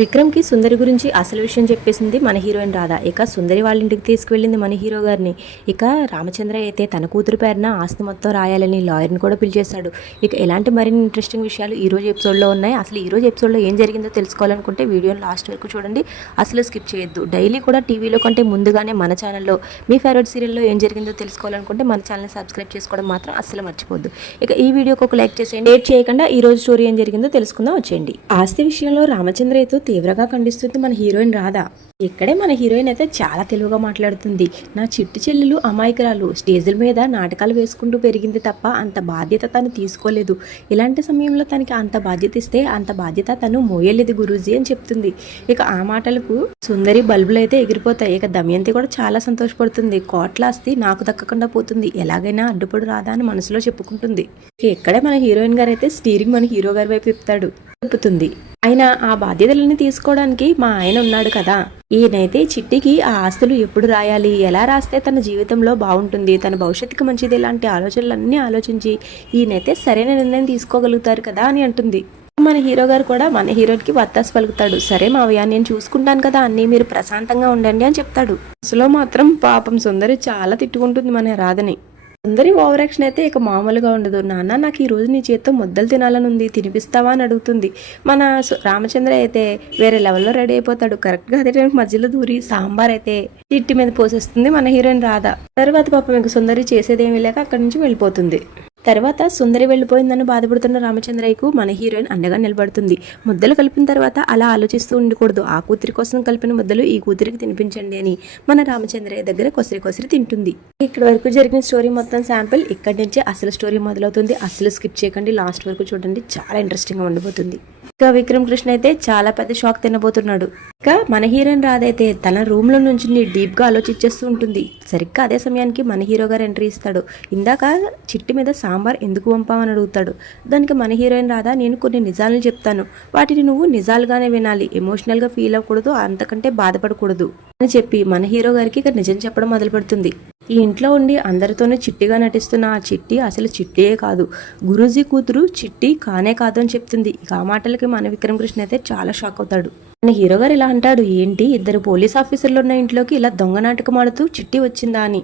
విక్రమ్‌కి సుందరి గురించి అసలు విషయం చెప్పేసింది మన హీరోయిన్ రాధ. ఇక సుందరి వాళ్ళ ఇంటికి తీసుకువెళ్ళింది మన హీరో గారిని. ఇక రామచంద్ర అయితే తన కూతురు పేరున ఆస్తి మొత్తం రాయాలని లాయర్‌ని కూడా పిలిచేశాడు. ఇక ఇలాంటి మరిన్ని ఇంట్రెస్టింగ్ విషయాలు ఈరోజు ఎపిసోడ్‌లో ఉన్నాయి. అసలు ఈరోజు ఎపిసోడ్‌లో ఏం జరిగిందో తెలుసుకోవాలనుకుంటే వీడియోని లాస్ట్ వరకు చూడండి. అసలు స్కిప్ చేయొద్దు. డైలీ కూడా టీవీలో కంటే ముందుగానే మన ఛానల్‌లో మీ ఫేవరెట్ సీరియల్‌లో ఏం జరిగిందో తెలుసుకోవాలనుకుంటే మన ఛానల్‌ని సబ్స్క్రైబ్ చేసుకోవడం మాత్రం అస్సలు మర్చిపోద్దు. ఇక ఈ వీడియోకి ఒక లైక్ చేసేయండి. లేట్ చేయకుండా ఈ రోజు స్టోరీ ఏం జరిగిందో తెలుసుకుందాం వచ్చేయండి. ఆస్తి విషయంలో రామచంద్ర అయితే తీవ్రంగా ఖండిస్తుంది మన హీరోయిన్ రాధ. ఇక్కడే మన హీరోయిన్ అయితే చాలా తెలుగుగా మాట్లాడుతుంది. నా చిట్టి చెల్లెలు అమాయకురాలు, స్టేజ్ల మీద నాటకాలు వేసుకుంటూ పెరిగింది తప్ప అంత బాధ్యత తను తీసుకోలేదు. ఇలాంటి సమయంలో తనకి అంత బాధ్యత ఇస్తే అంత బాధ్యత తను మోయలేదు గురూజీ అని చెప్తుంది. ఇక ఆ మాటలకు సుందరి బల్బులు అయితే ఎగిరిపోతాయి. ఇక దమయంతి కూడా చాలా సంతోషపడుతుంది. కోట్ల ఆస్తి నాకు దక్కకుండా పోతుంది, ఎలాగైనా అడ్డుపడు రాదా అని మనసులో చెప్పుకుంటుంది. ఇక్కడే మన హీరోయిన్ గారు అయితే స్టీరింగ్ మన హీరో గారి వైపు తిప్పుతుంది. ఆయన ఆ బాధ్యతలన్నీ తీసుకోవడానికి మా ఆయన ఉన్నాడు కదా, ఈయనైతే చిట్టికి ఆ ఆస్తులు ఎప్పుడు రాయాలి, ఎలా రాస్తే తన జీవితంలో బాగుంటుంది, తన భవిష్యత్తుకి మంచిది, ఇలాంటి ఆలోచనలన్నీ ఆలోచించి ఈయనైతే సరైన నిర్ణయం తీసుకోగలుగుతారు కదా అని అంటుంది. మన హీరో గారు కూడా మన హీరోయిన్కి వత్తాసు పలుకుతాడు. సరే మావయ్య, నేను చూసుకుంటాను కదా అన్నీ, మీరు ప్రశాంతంగా ఉండండి అని చెప్తాడు. అసలు మాత్రం పాపం సుందరి చాలా తిట్టుకుంటుంది మన రాధని. సుందరి ఓవర్ యాక్షన్ అయితే ఇక మామూలుగా ఉండదు. నాన్న, నాకు ఈ రోజు నీ చేత్తో ముద్దలు తినాలని ఉంది, తినిపిస్తావా అని అడుగుతుంది. మన రామచంద్ర అయితే వేరే లెవెల్లో రెడీ అయిపోతాడు. కరెక్ట్గా అదే టైంకి మధ్యలో దూరి సాంబార్ అయితే చిట్టి మీద పోసేస్తుంది మన హీరోయిన్ రాధ. తర్వాత పాపం ఇంక సుందరి చేసేదేమీ లేక అక్కడి నుంచి వెళ్ళిపోతుంది. తర్వాత సుందరి వెళ్ళిపోయిందని బాధపడుతున్న రామచంద్రయ్యకు మన హీరోయిన్ అండగా నిలబడుతుంది. ముద్దలు కలిపిన తర్వాత అలా ఆలోచిస్తూ ఉండకూడదు, ఆ కూతురి కోసం కలిపిన ముద్దలు ఈ కూతురికి తినిపించండి అని మన రామచంద్రయ్య దగ్గర కొసరి తింటుంది. ఇక్కడ వరకు జరిగిన స్టోరీ మొత్తం శాంపిల్. ఇక్కడి నుంచి అసలు స్టోరీ మొదలవుతుంది. అసలు స్కిప్ చేయకండి, లాస్ట్ వరకు చూడండి, చాలా ఇంట్రెస్టింగ్ గా ఉండబోతుంది. ఇక విక్రమ్ కృష్ణ అయితే చాలా పెద్ద షాక్ తినబోతున్నాడు. ఇక మన హీరోయిన్ రాధైతే తన రూమ్ లో నుంచి డీప్ గా ఆలోచించేస్తూ ఉంటుంది. సరిగ్గా అదే సమయానికి మన హీరో గారు ఎంట్రీ ఇస్తాడు. ఇందాక చిట్టి మీద సాంబార్ ఎందుకు పంపామని అడుగుతాడు. దానికి మన హీరోయిన్ రాధ, నేను కొన్ని నిజాలను చెప్తాను, వాటిని నువ్వు నిజాలుగానే వినాలి, ఎమోషనల్ గా ఫీల్ అవ్వకూడదు, అంతకంటే బాధపడకూడదు అని చెప్పి మన హీరో గారికి ఇక నిజం చెప్పడం మొదలు పెడుతుంది. ఈ ఇంట్లో ఉండి అందరితోనే చిట్టిగా నటిస్తున్న ఆ చిట్టి అసలు చిట్టియే కాదు, గురూజీ కూతురు చిట్టి కానే కాదు అని చెప్తుంది. ఇక ఆ మాటలకి మన విక్రమ్ కృష్ణ అయితే చాలా షాక్ అవుతాడు. మన హీరో గారు ఇలా అంటాడు, ఏంటి ఇద్దరు పోలీస్ ఆఫీసర్లు ఉన్న ఇంట్లోకి ఇలా దొంగ నాటకం ఆడుతూ చిట్టి వచ్చిందా అని.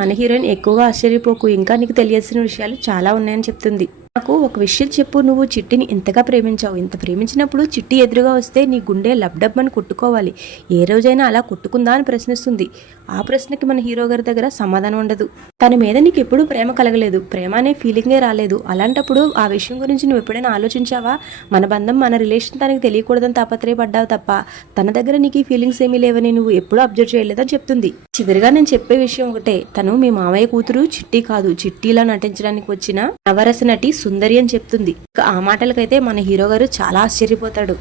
మన హీరోయిన్ ఎక్కువగా ఆశ్చర్యపోకు, ఇంకా నీకు తెలియాల్సిన విషయాలు చాలా ఉన్నాయని చెప్తుంది. నాకు ఒక విషయం చెప్పు, నువ్వు చిట్టిని ఇంతగా ప్రేమించావు, ఇంత ప్రేమించినప్పుడు చిట్టి ఎదురుగా వస్తే నీ గుండె లబ్డబ్బని కొట్టుకోవాలి, ఏ రోజైనా అలా కొట్టుకుందా అని ప్రశ్నిస్తుంది. ఆ ప్రశ్నకి మన హీరో గారి దగ్గర సమాధానం ఉండదు. తన మీద నీకు ఎప్పుడూ ప్రేమ కలగలేదు, ప్రేమ అనే ఫీలింగే రాలేదు, అలాంటప్పుడు ఆ విషయం గురించి నువ్వు ఎప్పుడైనా ఆలోచించావా? మన బంధం, మన రిలేషన్ తనకి తెలియకూడదని తాపత్రయపడ్డావు తప్ప తన దగ్గర నీకు ఈ ఫీలింగ్స్ ఏమీ లేవని నువ్వు ఎప్పుడూ అబ్జర్వ్ చేయలేదని చెప్తుంది. చివరిగా నేను చెప్పే విషయం ఒకటే, తను మీ మామయ్య కూతురు చిట్టి కాదు, చిట్టిలా నటించడానికి వచ్చిన నవరస నటి సుందరి అని చెప్తుంది. ఆ మాటలకైతే మన హీరో గారు చాలా ఆశ్చర్యపోతాడు.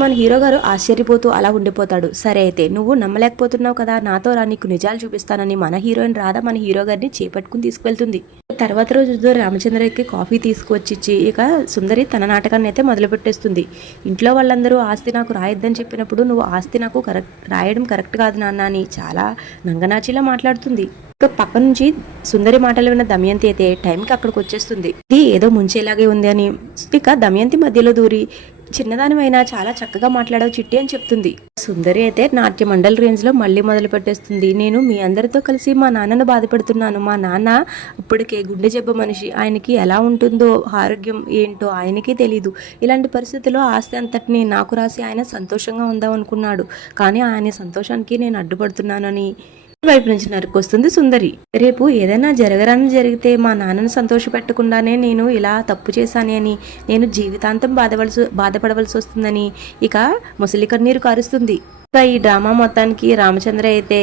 మన హీరో గారు ఆశ్చర్యపోతూ అలా ఉండిపోతాడు. సరే అయితే నువ్వు నమ్మలేకపోతున్నావు కదా, నాతో రా, నీకు నిజాలు చూపిస్తానని మన హీరోయిన్ రాధ మన హీరో గారిని చేపట్టుకుని తీసుకువెళ్తుంది. తర్వాత రోజు రామచంద్రకి కాఫీ తీసుకువచ్చి ఇక సుందరి తన నాటకాన్ని అయితే మొదలు పెట్టేస్తుంది. ఇంట్లో వాళ్ళందరూ ఆస్తి నాకు రాయొద్దని చెప్పినప్పుడు నువ్వు ఆస్తి నాకు రాయడం కరెక్ట్ కాదు నాన్న అని చాలా నంగనాచిలా మాట్లాడుతుంది. ఇక పక్క నుంచి సుందరి మాటలు విన్న దమయంతి అయితే టైంకి అక్కడికి వచ్చేస్తుంది. ఇది ఏదో ముంచేలాగే ఉంది అని ఇక దమయంతి మధ్యలో దూరి, చిన్నదానివైనా చాలా చక్కగా మాట్లాడావు చిట్టి అని చెప్తుంది. సుందరి అయితే నాట్య మండల్ రేంజ్ లో మళ్ళీ మొదలు పెట్టేస్తుంది. నేను మీ అందరితో కలిసి మా నాన్నను బాధపెడుతున్నాను, మా నాన్న ఇప్పటికే గుండె జబ్బ మనిషి, ఆయనకి ఎలా ఉంటుందో ఆరోగ్యం ఏంటో ఆయనకే తెలీదు, ఇలాంటి పరిస్థితుల్లో ఆస్తి అంతటిని నాకు రాసి ఆయన సంతోషంగా ఉందాం అనుకున్నాడు, కానీ ఆయన సంతోషానికి నేను అడ్డుపడుతున్నానని వైపు నుంచి నరుకొస్తుంది సుందరి. రేపు ఏదైనా జరగరాని జరిగితే మా నాన్నను సంతోష పెట్టకుండానే నేను ఇలా తప్పు చేశానే అని నేను జీవితాంతం బాధపడవలసి వస్తుందని ఇక ముసలి కన్నీరు కారుస్తుంది. ఇక ఈ డ్రామా మొత్తానికి రామచంద్ర అయితే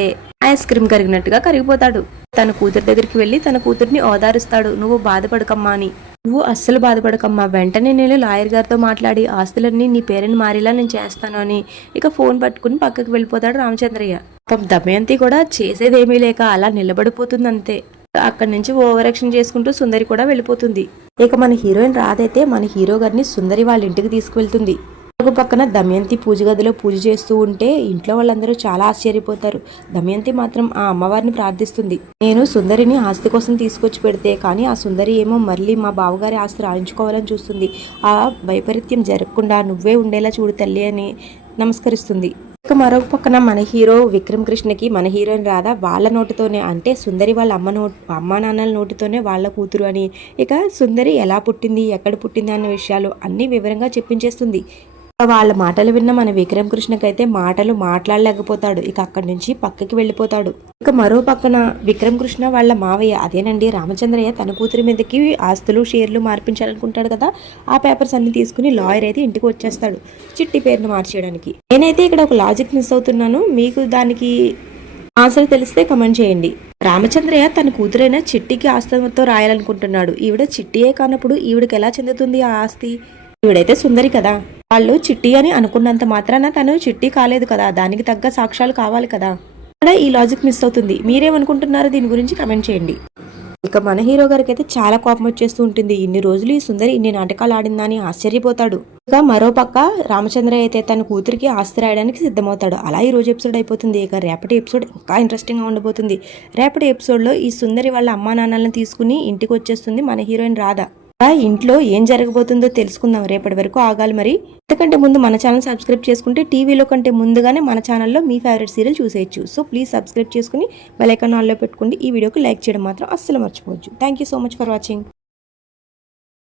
ఐస్ క్రీమ్ కరిగినట్టుగా కరిగిపోతాడు. తన కూతురు దగ్గరికి వెళ్లి తన కూతుర్ని ఓదారుస్తాడు. నువ్వు బాధపడకమ్మా అని, నువ్వు అస్సలు బాధపడకమ్మా, వెంటనే నేను లాయర్ గారితో మాట్లాడి ఆస్తులన్నీ నీ పేరుని మారేలా నేను చేస్తాను అని ఇక ఫోన్ పట్టుకుని పక్కకి వెళ్ళిపోతాడు రామచంద్రయ్య. దమయంతి కూడా చేసేదేమీ లేక అలా నిలబడిపోతుంది అంతే. అక్కడి నుంచి ఓవర్ యాక్షన్ చేసుకుంటూ సుందరి కూడా వెళ్ళిపోతుంది. ఇక మన హీరోయిన్ రాధైతే మన హీరో గారిని సుందరి వాళ్ళ ఇంటికి తీసుకువెళ్తుంది. ఒక పక్కన దమయంతి పూజ గదిలో పూజ చేస్తూ ఉంటే ఇంట్లో వాళ్ళందరూ చాలా ఆశ్చర్యపోతారు. దమయంతి మాత్రం ఆ అమ్మవారిని ప్రార్థిస్తుంది. నేను సుందరిని ఆస్తి కోసం తీసుకొచ్చి పెడితే కానీ ఆ సుందరి ఏమో మళ్ళీ మా బావగారి ఆస్తి రాయించుకోవాలని చూస్తుంది. ఆ వైపరీత్యం జరగకుండా నువ్వే ఉండేలా చూడు తల్లి అని నమస్కరిస్తుంది. ఇక మరొక పక్కన మన హీరో విక్రమ్ కృష్ణకి మన హీరోయిన్ రాధా వాళ్ళ నోటితోనే, అంటే సుందరి వాళ్ళ అమ్మ నాన్నల నోటితోనే వాళ్ళ కూతురు అని, ఇక సుందరి ఎలా పుట్టింది, ఎక్కడ పుట్టింది అన్న విషయాలు అన్నీ వివరంగా చెప్పించేస్తుంది. వాళ్ళ మాటలు విన్న మన విక్రమ్ కృష్ణకైతే మాటలు మాట్లాడలేకపోతాడు. ఇక అక్కడి నుంచి పక్కకి వెళ్ళిపోతాడు. ఇక మరో పక్కన విక్రమ్ కృష్ణ వాళ్ళ మావయ్య, అదేనండి రామచంద్రయ్య, తన కూతురి మీదకి ఆస్తులు షేర్లు మార్పించాలనుకుంటాడు కదా, ఆ పేపర్స్ అన్ని తీసుకుని లాయర్ అయితే ఇంటికి వచ్చేస్తాడు చిట్టి పేరును మార్చేయడానికి. నేనైతే ఇక్కడ ఒక లాజిక్ మిస్ అవుతున్నాను, మీకు దానికి ఆన్సర్ తెలిస్తే కమెంట్ చేయండి. రామచంద్రయ్య తన కూతురైన చిట్టికి ఆస్తి మొత్తం రాయాలనుకుంటున్నాడు. ఈవిడ చిట్టియే కానప్పుడు ఈవిడకి ఎలా చెందుతుంది ఆ ఆస్తి? ఈవిడైతే సుందరి కదా. వాళ్ళు చిట్టి అని అనుకున్నంత మాత్రాన తను చిట్టి కాలేదు కదా, దానికి తగ్గ సాక్ష్యాలు కావాలి కదా. ఇక్కడ ఈ లాజిక్ మిస్ అవుతుంది. మీరేమనుకుంటున్నారో దీని గురించి కమెంట్ చేయండి. ఇక మన హీరో గారికి అయితే చాలా కోపం వచ్చేస్తూ ఉంటుంది. ఇన్ని రోజులు ఈ సుందరి ఇన్ని నాటకాలు ఆడిందని ఆశ్చర్యపోతాడు. ఇక మరో పక్క రామచంద్ర అయితే తన కూతురికి ఆస్తి రాయడానికి సిద్ధమవుతాడు. అలా ఈ రోజు ఎపిసోడ్ అయిపోతుంది. ఇక రేపటి ఎపిసోడ్ ఇంకా ఇంట్రెస్టింగ్ గా ఉండబోతుంది. రేపటి ఎపిసోడ్ లో ఈ సుందరి వాళ్ళ అమ్మా నాన్నలను తీసుకుని ఇంటికి వచ్చేస్తుంది మన హీరోయిన్ రాధా. ఇంట్లో ఏం జరగబోతుందో తెలుసుకుందాం. రేపటి వరకు ఆగాలి. మరి అంతకంటే ముందు మన ఛానల్ సబ్స్క్రైబ్ చేసుకుంటే టీవీలో కంటే ముందుగానే మన ఛానల్లో మీ ఫేవరెట్ సీరియల్ చూసేయచ్చు. సో ప్లీజ్ సబ్స్క్రైబ్ చేసుకుని బెల్ ఐకాన్ ఆన్లో పెట్టుకోండి. ఈ వీడియోకి లైక్ చేయడం మాత్రం అస్సలు మర్చిపోవచ్చు. Thank you so much for watching.